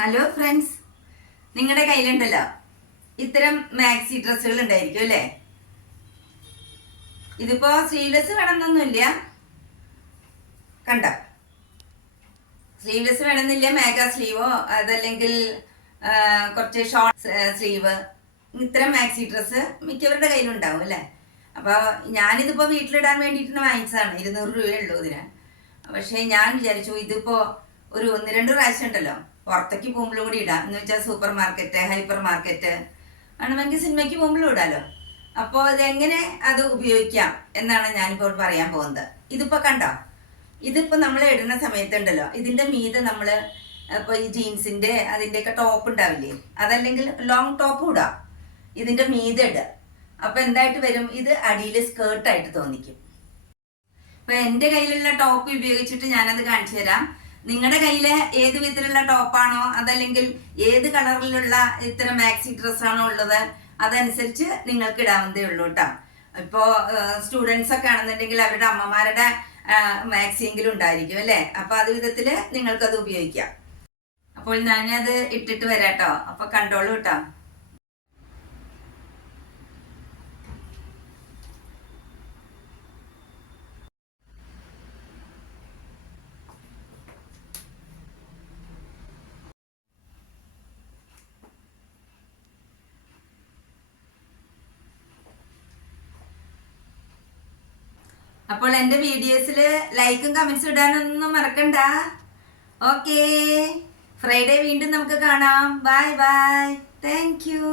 Hello friends, നിങ്ങളുടെ കയ്യിലുണ്ടല്ലോ ഇത്തരം maxi ഡ്രസ്സുകൾ ഉണ്ടായിരിക്കും അല്ലേ? ഇതിപ്പോ സ്ലീവ്ലെസ് വേണമെന്നൊന്നുമില്ല. കണ്ട, സ്ലീവ്ലെസ് വേണമെന്നില്ല. മേഗാ സ്ലീവോ അതല്ലെങ്കിൽ കുറച്ച് ഷോർട്ട് സ്ലീവ്, ഇത്തരം മാക്സി ഡ്രസ്സ് മിക്കവരുടെ കയ്യിലുണ്ടാവും അല്ലേ? അപ്പോൾ ഞാനിതിപ്പോൾ വീട്ടിലിടാൻ വേണ്ടിയിട്ട് വാങ്ങിച്ചതാണ്. 200 രൂപയേ ഉള്ളൂ ഇതിന്. പക്ഷേ ഞാൻ വിചാരിച്ചു ഇതിപ്പോൾ ഒരു 1-2 പ്രാവശ്യം ഉണ്ടല്ലോ പുറത്തേക്ക് പോകുമ്പോഴും കൂടി ഇടാം. എന്ന് വെച്ചാൽ സൂപ്പർ മാർക്കറ്റ്, ഹൈപ്പർ മാർക്കറ്റ് ആണെങ്കിൽ സിനിമയ്ക്ക് പോകുമ്പോഴും ഇടാലോ. അപ്പോൾ ഇതെങ്ങനെ അത് ഉപയോഗിക്കാം എന്നാണ് ഞാനിപ്പോൾ പറയാൻ പോകുന്നത്. ഇതിപ്പോൾ കണ്ടോ, ഇതിപ്പോൾ നമ്മൾ ഇടുന്ന സമയത്തുണ്ടല്ലോ, ഇതിൻ്റെ മീതെ നമ്മൾ ഇപ്പോൾ ഈ ജീൻസിൻ്റെ അതിൻ്റെയൊക്കെ ടോപ്പ് ഉണ്ടാവില്ലേ, അതല്ലെങ്കിൽ ലോങ് ടോപ്പ് ഇടാം. ഇതിൻ്റെ മീതെ ഇടുക. അപ്പോൾ എന്തായിട്ട് വരും, ഇത് അടിയിൽ സ്കേർട്ടായിട്ട് തോന്നിക്കും. അപ്പോൾ എൻ്റെ കയ്യിലുള്ള ടോപ്പ് ഉപയോഗിച്ചിട്ട് ഞാനത് കാണിച്ചു തരാം. നിങ്ങളുടെ കയ്യിലെ ഏത് വിധത്തിലുള്ള ടോപ്പാണോ അതല്ലെങ്കിൽ ഏത് കളറിലുള്ള ഇത്തരം മാക്സി ഡ്രസ്സാണോ ഉള്ളത് അതനുസരിച്ച് നിങ്ങൾക്ക് ഇടാവുന്നതേ ഉള്ളൂ കേട്ടോ. ഇപ്പോൾ സ്റ്റുഡൻസ് ഒക്കെ ആണെന്നുണ്ടെങ്കിൽ അവരുടെ അമ്മമാരുടെ മാക്സിയെങ്കിലും ഉണ്ടായിരിക്കും അല്ലേ? അപ്പോൾ അത് വിധത്തിൽ നിങ്ങൾക്കത് ഉപയോഗിക്കാം. അപ്പോൾ ഞാനത് ഇട്ടിട്ട് വരാം കേട്ടോ. അപ്പോൾ കണ്ടോളൂ കേട്ടോ. അപ്പോൾ എൻ്റെ വീഡിയോസിൽ ലൈക്കും കമൻസും ഇടാനൊന്നും മറക്കണ്ട. ഓക്കേ, ഫ്രൈഡേ വീണ്ടും നമുക്ക് കാണാം. Bye bye, thank you.